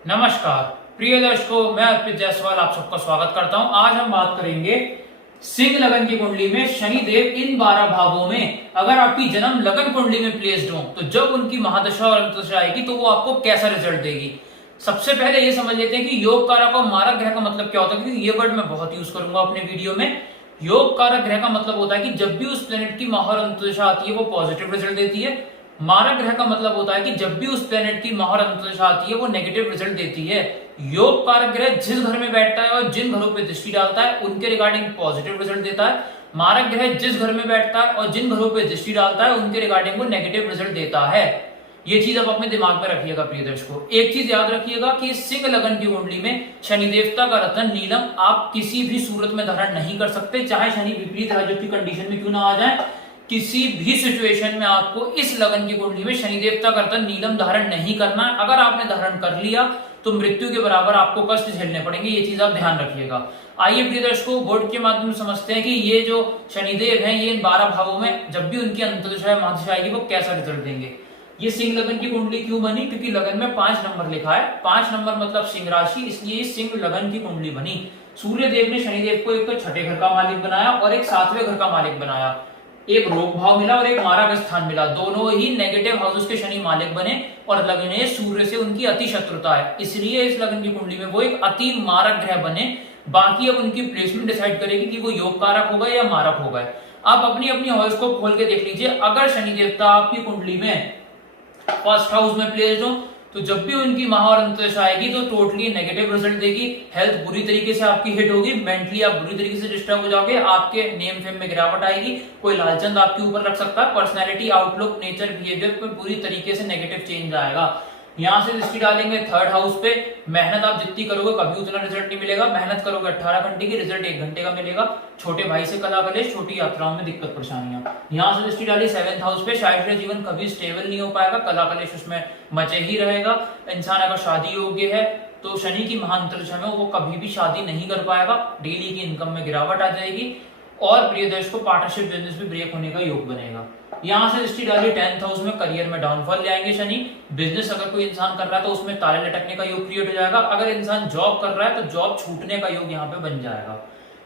नमस्कार प्रिय दर्शकों, मैं अर्पित जायसवाल आप सबका स्वागत करता हूं। आज हम बात करेंगे सिंह लगन की कुंडली में शनि देव इन 12 भावों में अगर आपकी जन्म लगन कुंडली में प्लेस्ड हो तो जब उनकी महादशा और अंतर्दशा आएगी तो वो आपको कैसा रिजल्ट देगी। सबसे पहले ये समझ लेते हैं कि योग कारक और मारक ग्रह का मतलब क्या होता है, क्योंकि ये वर्ड मैं बहुत यूज करूंगा अपने वीडियो में। योग कारक ग्रह का मतलब होता है कि जब भी उस प्लेनेट की महा और अंतर्दशा आती है वो पॉजिटिव रिजल्ट देती है। मारक ग्रह का मतलब होता है कि जब भी उस प्लेनेट की महा और अंतर्दशा आती है वो नेगेटिव रिजल्ट देती है। योग कारक ग्रह जिस घर में बैठता है और जिन घरों पे दृष्टि डालता है उनके रिगार्डिंग पॉजिटिव रिजल्ट देता है। मारक ग्रह जिस घर में बैठता है और जिन घरों पे दृष्टि डालता है उनके रिगार्डिंग वो नेगेटिव रिजल्ट देता है। ये चीज आप अपने दिमाग में रखिएगा प्रिय दर्शकों। एक चीज याद रखिएगा कि सिंह लगन की कुंडली में शनि देवता का रत्न नीलम आप किसी भी सूरत में धारण नहीं कर सकते, चाहे शनि विपरीत राजयोग की कंडीशन में क्यों ना आ जाए। किसी भी सिचुएशन में आपको इस लगन की कुंडली में शनि देवता का रत्न नीलम धारण नहीं करना है। अगर आपने धारण कर लिया तो मृत्यु के बराबर आपको कष्ट झेलने पड़ेंगे, ये चीज आप ध्यान रखिएगा। आइए प्रिय दर्शकों, बोर्ड के माध्यम से समझते हैं कि ये जो शनिदेव हैं ये इन 12 भावों में जब भी उनकी अंतर्दशा महादशा आएगी वो कैसा रिजल्ट देंगे। ये सिंह लगन की कुंडली क्यों बनी, क्योंकि लगन में 5 नंबर लिखा है। 5 नंबर मतलब सिंह राशि, इसलिए सिंह लगन की कुंडली बनी। सूर्य देव ने शनिदेव को एक तो छठे घर का मालिक बनाया और एक 7वें घर का मालिक बनाया। एक रोग भाव मिला और एक मारक स्थान मिला, दोनों ही नेगेटिव हाउसेस के शनि मालिक बने और लगने सूर्य से उनकी अति शत्रुता है, इसलिए इस लगन की कुंडली में वो एक अति मारक ग्रह बने। बाकी अब उनकी प्लेसमेंट डिसाइड करेगी कि वो योग कारक होगा या मारक होगा। आप अपनी अपनी हॉरोस्कोप खोल के देख लीजिए। अगर शनि देवता आपकी कुंडली में फर्स्ट हाउस में प्लेस्ड हो तो जब भी उनकी महा और अंतर्दशा आएगी तो टोटली नेगेटिव रिजल्ट देगी। हेल्थ बुरी तरीके से आपकी हिट होगी, मेंटली आप बुरी तरीके से डिस्टर्ब हो जाओगे, आपके नेम फेम में गिरावट आएगी, कोई लालचंद आपके ऊपर रख सकता है, पर्सनैलिटी आउटलुक नेचर बिहेवियर पर पूरी तरीके से नेगेटिव चेंज आएगा। यहां से दृष्टि डालेंगे थर्ड हाउस पे। मेहनत आप जितनी करोगे कभी उतना रिजल्ट नहीं मिलेगा। मेहनत करोगे 18 घंटे की, रिजल्ट 1 घंटे का मिलेगा। छोटे भाई से कला कलेश, छोटी यात्राओं में दिक्कत परेशानियां। यहां से दृष्टि डाली 7th हाउस पे। शारीरिक जीवन कभी स्टेबल नहीं हो पाएगा, कला कलेश उसमें मचे ही रहेगा। इंसान अगर शादी योग्य है तो शनि की महाअंतर्दशा में वो कभी भी शादी नहीं कर पाएगा। डेली की इनकम में गिरावट आ जाएगी और प्रिय दर्शकों पार्टनरशिप बिजनेस भी ब्रेक होने का योग बनेगा। यहां से दृष्टि डाली 10th हाउस में। करियर में डाउनफॉल ले आएंगे शनि। बिजनेस अगर कोई इंसान कर रहा है तो उसमें ताले लटकने का योग क्रिएट हो जाएगा। अगर इंसान जॉब कर रहा है तो जॉब छूटने का योग यहाँ पे बन जाएगा।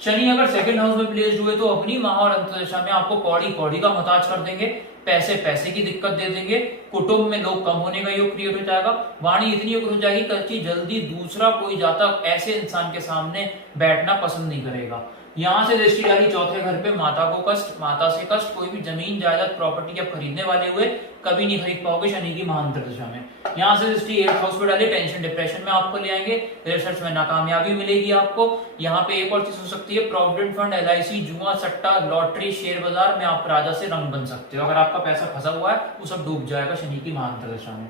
शनि अगर 2nd हाउस में प्लेस्ड हुए तो अपनी महा और अंतर्दशा में आपको कौड़ी कौड़ी का मोहताज कर देंगे, पैसे पैसे की दिक्कत दे देंगे, कुटुंब में लोग कम होने का योग क्रिएट हो जाएगा। वाणी इतनी हो जाएगी कि जल्दी दूसरा कोई जातक ऐसे इंसान के सामने बैठना पसंद नहीं करेगा। यहां से दृष्टि डाली 4थे घर पे। माता को कष्ट, माता से कष्ट, कोई भी जमीन जायदाद प्रॉपर्टी आप खरीदने वाले हुए कभी नहीं खरीद पाओगे शनि की महाअंतर्दशा में। यहां से दृष्टि 8th हाउस पे डाली। टेंशन डिप्रेशन में आपको ले आएंगे, रिसर्च में नाकामयाबी मिलेगी आपको। यहाँ पे एक और चीज हो सकती है, प्रोविडेंट फंड, LIC, जुआ सट्टा, लॉटरी, शेयर बाजार में आप राजा से रंग बन सकते हो। अगर आपका पैसा फंसा हुआ है वो सब डूब जाएगा शनि की महाअंतर्दशा में।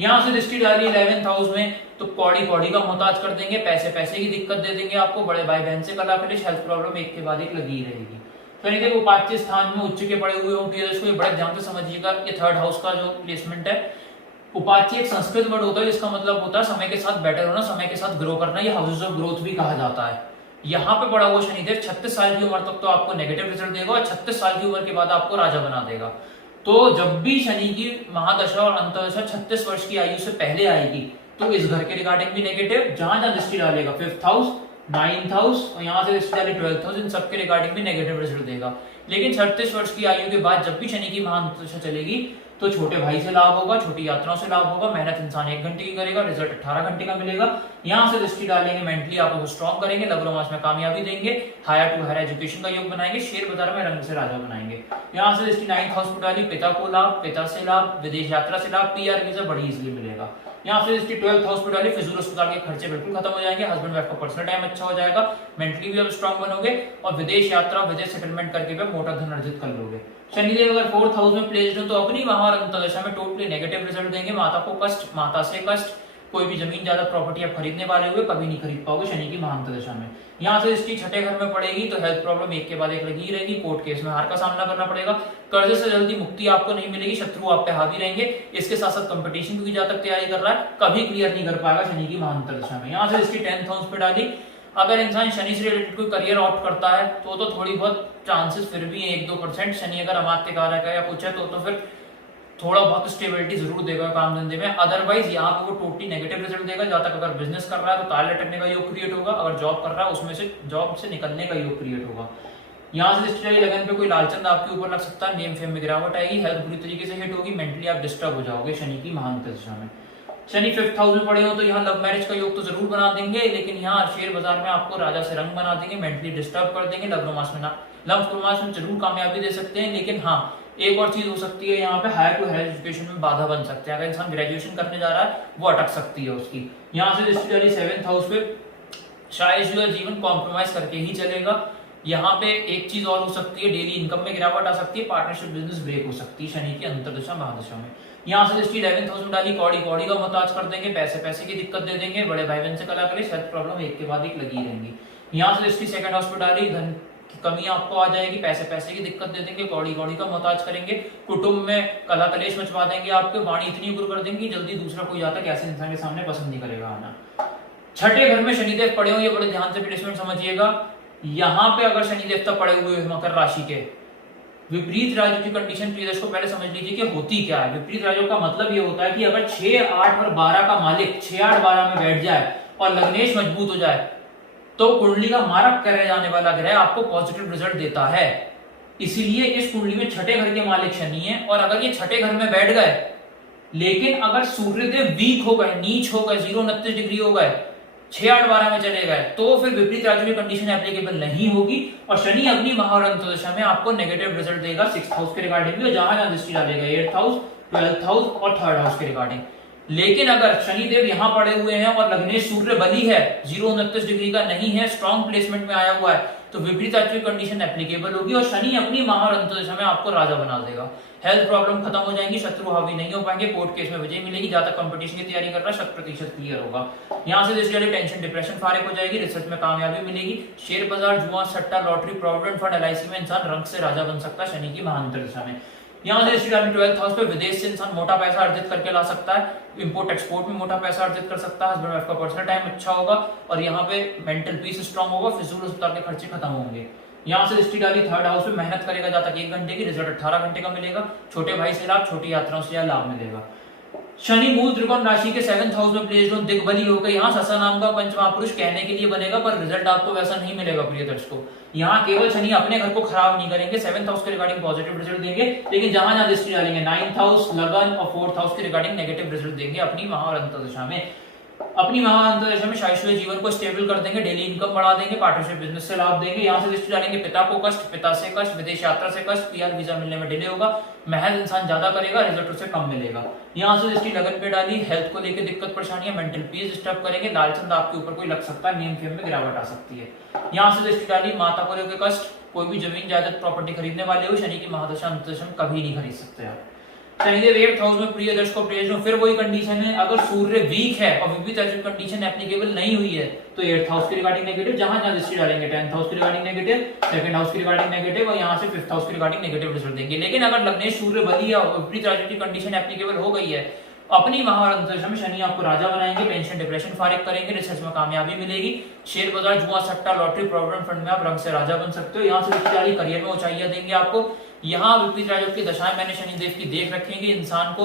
यहां से दृष्टि डाली 11th हाउस में तो कौड़ी कौड़ी का मोहताज कर देंगे, पैसे पैसे की दिक्कत दे देंगे आपको, बड़े भाई बहन से कला कलेश, हेल्थ प्रॉब्लम एक के बाद एक लगी रहेगी। शनि देव उपाच्य स्थान में उच्च के पड़े हुए हों, इसको बड़े ध्यान से समझिएगा। ये 3rd हाउस का जो प्लेसमेंट है, उपाच्य एक संस्कृत वर्ड होता है, इसका मतलब होता है समय के साथ बेटर होना, समय के साथ ग्रो करना। ये हाउसेस ऑफ ग्रोथ भी कहा जाता है। यहाँ पे पड़ा हुआ शनिदेव 36 साल की उम्र तक तो आपको नेगेटिव रिजल्ट देगा और 36 साल की उम्र के बाद आपको राजा बना देगा। तो जब भी शनि की महादशा और अंतर्दशा 36 वर्ष की आयु से पहले आएगी तो इस घर के रिगार्डिंग भी नेगेटिव, जहां जहां दृष्टि डालेगा 5th हाउस, 9th हाउस और यहाँ से दृष्टि डाले 12th हाउस, इन सबके रिगार्डिंग भी नेगेटिव रिजल्ट देगा। लेकिन 36 वर्ष की आयु के बाद जब भी शनि की महाअंतर्दशा चलेगी तो छोटे भाई से लाभ होगा, छोटी यात्राओं से लाभ होगा। मेहनत इंसान 1 घंटे की करेगा, रिजल्ट 18 घंटे का मिलेगा। यहाँ से दृष्टि डालेंगे, मेंटली आपको स्ट्रॉन्ग करेंगे, लव रोमांस में कामयाबी देंगे, हायर टू हायर एजुकेशन का योग बनाएंगे, शेयर बाजार में रंग से राजा बनाएंगे। यहाँ से दृष्टि 9th हाउस पर डाली। पिता को लाभ, पिता से लाभ, विदेश यात्रा से लाभ, PR वीजा बड़ी इजीली मिलेगा। यहाँ से दृष्टि 12th हाउस पर डाली। फिजूल अस्पताल के खर्चे बिल्कुल खत्म हो जाएंगे, हस्बैंड वाइफ का पर्सनल टाइम अच्छा हो जाएगा, मेंटली भी आप स्ट्रॉन्ग बनोगे और विदेश यात्रा, विदेश सेटलमेंट करके भी मोटा धन अर्जित कर लोगे। शनिदेव अगर 4th हाउस में प्लेस्ड हो तो अपनी महा और अंतर्दशा में टोटली नेगेटिव रिजल्ट देंगे। माता को कष्ट, माता से कष्ट, कोई भी जमीन ज्यादा प्रॉपर्टी आप खरीदने वाले हुए कभी नहीं खरीद पाओगे शनि की महाअंतर्दशा में। यहाँ से इसकी 6ठे घर में पड़ेगी तो हेल्थ प्रॉब्लम एक के बाद एक लगी रहेगी, कोर्ट केस में हार का सामना करना पड़ेगा, कर्जे से जल्दी मुक्ति आपको नहीं मिलेगी, शत्रु आप पे हावी रहेंगे। इसके साथ साथ कंपटीशन की जहां तक तैयारी कर रहा है कभी क्लियर नहीं कर पाएगा शनि की महाअंतर्दशा में। यहाँ से इसकी 10th हाउस पे डाली। अगर इंसान शनि से रिलेटेड कोई करियर ऑप्ट करता है तो थोड़ी बहुत चांसेस फिर भी है 1-2%। शनि अगर अमात्य कारक है या कुछ है तो फिर थोड़ा बहुत स्टेबिलिटी जरूर देगा काम धंधे में, अदरवाइज यहाँ पे वो टोटली नेगेटिव रिजल्ट देगा। जहां तक अगर बिजनेस कर रहा है तो ताले लटकने का योग क्रिएट होगा, अगर जॉब कर रहा है उसमें से जॉब से निकलने का योग क्रिएट होगा। यहाँ से दृष्टि डाली लगन पे कोई लालचंद आपके ऊपर लग सकता है, नेम फेम में गिरावट आएगी, हेल्थ बुरी तरीके से हिट होगी, मेंटली आप डिस्टर्ब हो जाओगे शनि की महांतर दिशा में। शनि 5th हाउस में पड़े हो तो यहाँ लव मैरिज का योग तो जरूर बना देंगे, लेकिन यहाँ शेयर बाजार में आपको राजा से रंग बना देंगे, मेंटली डिस्टर्ब कर देंगे, लव रोमांस में जरूर कामयाबी दे सकते हैं। लेकिन हाँ, एक और चीज हो सकती है यहाँ पे, हायर टू हायर एजुकेशन में बाधा बन सकते हैं। अगर इंसान ग्रेजुएशन करने जा रहा है वो अटक सकती है उसकी। यहाँ से दृष्टि डाली 7th हाउस पे, शायद जो है जीवन कॉम्प्रोमाइज करके ही चलेगा। यहाँ पे एक चीज और हो सकती है, डेली इनकम में गिरावट आ सकती है, पार्टनरशिप बिजनेस ब्रेक हो सकती है शनि की अंतर्दशा महादशा में। यहाँ से दृष्टि 11th हाउस में डाली, कौड़ी का मोहताज कर देंगे, पैसे की दिक्कत दे देंगे, बड़े भाई बहन से कला करें, हेल्थ प्रॉब्लम एक के बाद एक लगी रहेंगी। यहाँ से दृष्टि 2nd हाउस में डाली, धन की कमी आपको आ जाएगी, पैसे की दिक्कत दे देंगे, कौड़ी का मोहताज करेंगे, कुटुंब में कला कलेश मचवा देंगे, आपके वाणी इतनी उग्र कर देंगे जल्दी दूसरा कोई आता है ऐसे इंसान के सामने पसंद नहीं करेगा आना। छठे घर में शनिदेव पड़े हो, ये बड़े ध्यान से प्लेसमेंट समझिएगा। यहाँ पे अगर शनि देवता पड़े हुए मकर राशि के, विपरीत राजयोग की कंडीशन प्रियदर्श को पहले समझ लीजिए कि होती क्या है। विपरीत राजयोग का मतलब ये होता है कि अगर 6, 8 और 12 का मालिक 6, 8, 12 में बैठ जाए और लग्नेश मजबूत हो जाए तो कुंडली का मारक करे जाने वाला ग्रह आपको पॉजिटिव रिजल्ट देता है। इसीलिए इस कुंडली में छठे घर के मालिक शनि है, और अगर ये छठे घर में बैठ गए, लेकिन अगर सूर्यदेव वीक हो गए, नीच हो गए, 0-29 डिग्री हो गए, 6, 8, 12 में चले गए, तो फिर विपरीत राजयोग की कंडीशन एप्लीकेबल नहीं होगी और शनि अग्नि महारंत दशा में आपको नेगेटिव रिजल्ट देगा 6th हाउस के रिगार्डिंग भी, और जहां दृष्टि डालेगा 8th हाउस, 12th हाउस और 3rd हाउस के रिगार्डिंग। लेकिन अगर शनिदेव यहाँ पड़े हुए हैं और लग्नेश सूर्य बली है, 0-29 डिग्री का नहीं है, स्ट्रॉन्ग प्लेसमेंट में आया हुआ है, तो विपरीत राजयोग की कंडीशन एप्लीकेबल होगी और शनि अपनी महारंत दशा में आपको राजा बना देगा। हेल्थ प्रॉब्लम खत्म हो जाएंगी, शत्रु हावी नहीं हो पाएंगे, कोर्ट केस में विजय मिलेगी, जहां तक कंपटीशन की तैयारी कर रहा है 100% क्लियर होगा। यहाँ से दृष्टि टेंशन डिप्रेशन फारिग हो जाएगी, रिसर्च में कामयाबी मिलेगी, शेयर बाजार, जुआ, सट्टा, लॉटरी, प्रोविडेंट फंड, LIC में इंसान रंग से राजा बन सकता है शनि की महांतर दशा में। यहाँ से दृष्टि डाली 12th हाउस पे, विदेश से इंसान मोटा पैसा अर्जित करके ला सकता है, इंपोर्ट एक्सपोर्ट में मोटा पैसा अर्जित कर सकता है, हस्बैंड वाइफ का पर्सनल टाइम अच्छा होगा और यहाँ पे मेंटल पीस स्ट्रांग होगा, फिजूल अस्पताल के खर्चे खत्म होंगे। यहाँ से दृष्टि डाली 3rd हाउस पे, मेहनत करेगा जब तक 1 घंटे की, रिजल्ट 18 घंटे का मिलेगा, छोटे भाई से लाभ, छोटी यात्राओं से लाभ मिलेगा। शनि मूल त्रिकोण राशि के 7th हाउस में प्लेस्ड हो, दिग्बली होकर यहाँ ससा नाम का पंचमहापुरुष कहने के लिए बनेगा, पर रिजल्ट आपको वैसा नहीं मिलेगा प्रिय दर्शकों। यहाँ केवल शनि अपने घर को खराब नहीं करेंगे, 7th हाउस के रिगार्डिंग पॉजिटिव रिजल्ट देंगे, लेकिन जहां दृष्टि डालेंगे 9th हाउस, लगन और 4th हाउस के रिगार्डिंग नेगेटिव रिजल्ट देंगे अपनी महाअंत दशा में। अपनी महाअंत दशा में शाश्वत जीवन को स्टेबल कर देंगे, डेली इनकम बढ़ा देंगे, पार्टनरशिप बिजनेस से लाभ देंगे। यहाँ से दृष्टि डालेंगे पिता को कष्ट, पिता से कष्ट, विदेश यात्रा से कष्ट, PR वीजा मिलने में डिले होगा, महज इंसान ज्यादा करेगा, रिजल्ट उससे कम मिलेगा। यहाँ से दृष्टि लगन पे डाली, हेल्थ को लेकर दिक्कत परेशानियां, मेंटल पीस डिस्टर्ब करेंगे, लालचंद आपके ऊपर कोई लग सकता है, नेम फेम में गिरावट आ सकती है। यहाँ से दृष्टि डाली, माता को लेकर कष्ट, कोई भी जमीन जायदाद प्रॉपर्टी खरीदने वाले हो, शनि की महादशा अंतर्दशा में कभी नहीं खरीद सकते आप। शनिदेव 8th हाउस में प्रिय दर्शकों प्रेज हो, फिर वही कंडीशन है, अगर सूर्य वीक है और विपरीत राजयोग कंडीशन एप्लीकेबल नहीं हुई है तो 8th हाउस के रिगार्डिंग नेगेटिव, जहां दृष्टि डालेंगे 10th हाउस के रिगार्डिंग नेगेटिव, 2nd हाउस के रिगार्डिंग नेगेटिव और यहाँ से 5th हाउस के रिगार्डिंग नेगेटिव रिजल्ट देंगे। लेकिन अगर लग्नेश सूर्य बली है और विपरीत राजयोग की कंडीशन एप्लीकेबल हो गई है, अपनी महाअंत दशा में शनि आपको राजा बनाएंगे, टेंशन डिप्रेशन फारिग करेंगे, रिसर्च में कामयाबी मिलेगी, शेयर बाजार, जुआ, सट्टा, लॉटरी, प्रोविडेंट फंड में आप रंग से राजा बन सकते हो। यहाँ से दृष्टि डाली, करियर में ऊंचाइयां देंगे आपको। यहाँ विपरीत राजयोग की दशाएं मैंने शनिदेव की देख रखेंगे, इंसान को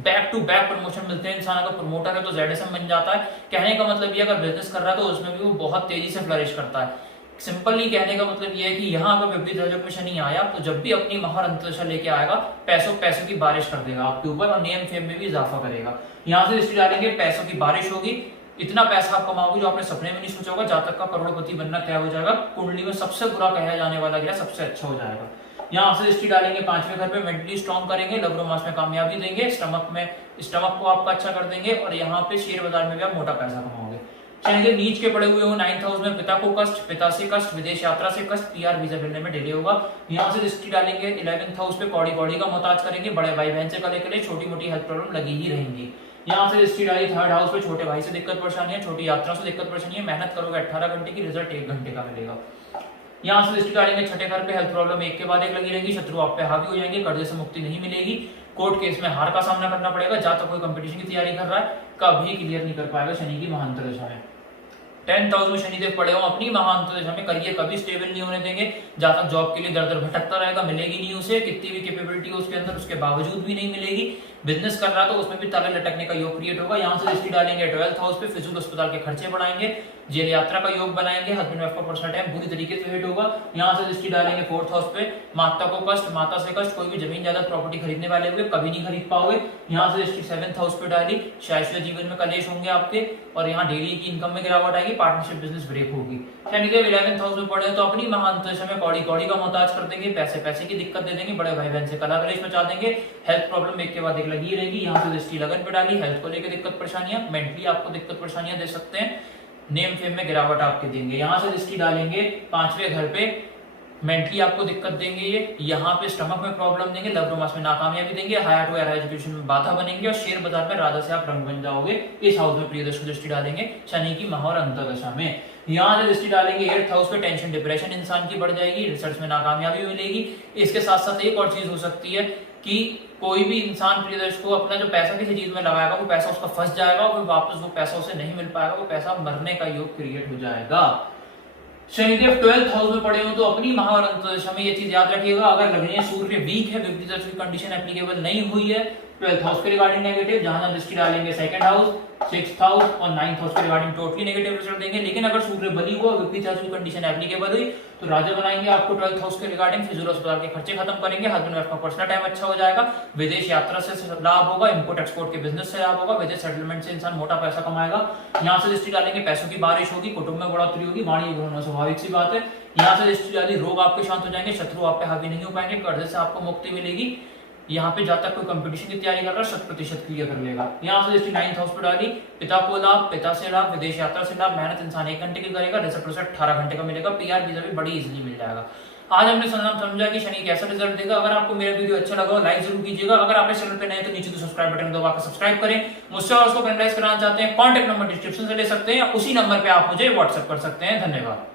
बैक टू बैक प्रमोशन मिलते हैं, इंसान अगर प्रमोटर है तो ZSM बन जाता है। कहने का मतलब ये, अगर बिजनेस कर रहा है तो उसमें भी वो बहुत तेजी से फ्लरिश करता है। सिंपली कहने का मतलब ये है कि यहाँ अगर विपरीत राजयोग में शनि आया तो जब भी अपनी महाअंत दशा लेके आएगा, पैसों की बारिश कर देगा आपके ऊपर और नेम फेम में भी इजाफा करेगा। यहाँ से दृष्टि डालेंगे, पैसों की बारिश होगी, इतना पैसा आप कमाओगे जो आपने सपने में नहीं सोचा होगा, जातक का करोड़पति बनना तय हो जाएगा, कुंडली में सबसे बुरा कहा जाने वाला ग्रह सबसे अच्छा हो जाएगा। यहाँ से दृष्टि डालेंगे 5वें घर पे, मेंटली स्ट्रॉन्ग करेंगे, लव रोमांस में कामयाबी देंगे, स्टमक को आपका अच्छा कर देंगे और यहाँ पे शेयर बाजार में भी आप मोटा पैसा कमाओगे। शनिदेव नीच के पड़े हुए हो 9th हाउस में, पिता को कष्ट, पिता से कष्ट, विदेश यात्रा से कष्ट, PR वीजा मिलने में डिले होगा। यहाँ से दृष्टि डालेंगे 11th हाउस पे, कौड़ी का मोहताज करेंगे, बड़े भाई बहन से कले के लिए छोटी मोटी हेल्थ प्रॉब्लम लगी ही रहेंगी। यहाँ से दृष्टि डाली 3rd हाउस पे, छोटे भाई से दिक्कत परेशानी है, छोटी यात्रा से दिक्कत परेशानी है, मेहनत करोगे 18 घंटे की, रिजल्ट 1 घंटे का मिलेगा। यहाँ से दृष्टि डालेंगे 6ठे घर पे, हेल्थ प्रॉब्लम एक के बाद एक लगी रहेगी, शत्रु आप पे हावी हो जाएंगे, कर्जे से मुक्ति नहीं मिलेगी, कोर्ट केस में हार का सामना करना पड़ेगा, जहां तक कोई कंपटीशन की तैयारी कर रहा है कभी क्लियर नहीं कर पाएगा शनि की महाअंत दशा में। 10th हाउस में शनिदेव पड़े हो अपनी महाअंतर्दशा में, करियर कभी स्टेबल नहीं होने देंगे। जहां तक जॉब के लिए दर दर भटकता रहेगा, मिलेगी नहीं उसे, कितनी भी कैपेबिलिटी हो उसके अंदर, उसके बावजूद भी नहीं मिलेगी। बिजनेस कर रहा तो उसमें भी ताले लटकने का योग क्रिएट होगा। यहाँ से दृष्टि डालेंगे 12th हाउस पे, फिजूल अस्पताल के खर्चे बढ़ाएंगे, जेल यात्रा का योग बनाएंगे, हस्बैंड वाइफ का पर्सनल टाइम पूरी तरीके से हिट होगा। यहाँ से दृष्टि डालेंगे 4th हाउस पे, माता को कष्ट, माता से कष्ट, कोई भी जमीन जायदाद प्रॉपर्टी खरीदने वाले हुए कभी नहीं खरीद पाओगे। यहाँ से दृष्टि 7th हाउस पे डाली, शाश्वत जीवन में कलेश होंगे आपके, और यहाँ डेली की इनकम में गिरावट आएगी, पार्टनरशिप बिजनेस ब्रेक होगी। शनिदेव 11th हाउस में पड़े तो अपनी महाअंतर्दशा में कौड़ी कौड़ी का मोहताज कर देंगे, पैसे की दिक्कत दे देंगे, बड़े भाई बहन से कला कलेश मचा देंगे, हेल्थ प्रॉब्लम एक के बाद एक लगी रहेगी। यहाँ से दृष्टि लगन पे डाली, हेल्थ को लेकर दिक्कत परेशानियां, मेंटली आपको दिक्कत परेशानियां दे सकते हैं, नेम फेम में गिरावट आपके देंगे। यहाँ से दृष्टि डालेंगे 5वें घर पे, मेंटली आपको दिक्कत देंगे ये, यहाँ पे स्टमक में प्रॉब्लम देंगे, लव रोमांस में नाकामयाबी देंगे, हायर टू हायर एजुकेशन में बाधा बनेंगे, और शेयर बाजार में राजा से आप रंग बन जाओगे। इस हाउस में प्रिय दर्शकों दृष्टि डालेंगे शनि की महा और अंतर्दशा में। यहाँ से दृष्टि डालेंगे 8th हाउस पे, टेंशन डिप्रेशन इंसान की बढ़ जाएगी, रिसर्च में नाकामयाबी मिलेगी। इसके साथ साथ एक और चीज हो सकती है कि कोई भी इंसान प्रिय दर्शकों अपना जो पैसा किसी चीज में लगाएगा वो पैसा उसका फंस जाएगा, और वापस वो पैसा उसे नहीं मिल पाएगा, वो पैसा मरने का योग क्रिएट हो जाएगा। शनिदेव 12th हाउस में पड़े हो तो अपनी महा और अंतर्दशा में ये चीज याद रखिएगा, अगर लग्न सूर्य वीक है, विपरीत की कंडीशन एप्लीकेबल नहीं हुई है 12th हाउस के रिगार्डिंग नेगेटिव, जहां दृष्टि डालेंगे 2nd हाउस, 6th हाउस और 9th हाउस के रिगार्डिंग टोटली नेगेटिव रिजल्ट देंगे। लेकिन अगर सूर्य बली हुआ, विपरीत की कंडीशन एप्लीकेबल हुई तो राजा बनाएंगे आपको 12th हाउस के रिगार्डिंग, फिजूल अस्पताल के खर्चे खत्म करेंगे, हस्बैंड वाइफ का पर्सनल टाइम अच्छा हो जाएगा, विदेश यात्रा से लाभ होगा, इंपोर्ट एक्सपोर्ट के बिजनेस से लाभ होगा, विदेश सेटलमेंट से इंसान मोटा पैसा कमाएगा। यहाँ से दृष्टि डालेंगे पैसों की बारिश होगी, कुटुंब में बढ़ोतरी होगी, वाणी होना स्वाभाविक सी बात है। यहाँ से दृष्टि डाली रोग आपके शांत हो जाएंगे, शत्रु आप पे हावी नहीं हो पाएंगे, कर्ज से आपको मुक्ति मिलेगी। यहाँ पे जब तक कोई कंपटीशन की तैयारी कर रहा है 100% क्लियर कर लेगा। यहाँ से दृष्टि 9th हाउस पर डाली, पिता को लाभ, पिता से लाभ, विदेश यात्रा से लाभ, मेहनत इंसान 1 घंटे की करेगा, रिजल्ट 18 घंटे का मिलेगा, पीआर वीजा भी बड़ी इजीली मिल जाएगा। आज हमने समझा कि शनि कैसा रिजल्ट देगा। अगर आपको मेरा वीडियो अच्छा लगा लाइक जरूर कीजिएगा, अगर आप इस चैनल पे नए तो नीचे तो सब्सक्राइब बटन दबाकर सब्सक्राइब करें। मुझसे और उसको पेनलाइज कराना चाहते हैं, कॉन्टैक्ट नंबर डिस्क्रिप्शन से ले सकते हैं, उसी नंबर पे आप मुझे व्हाट्सएप कर सकते हैं। धन्यवाद।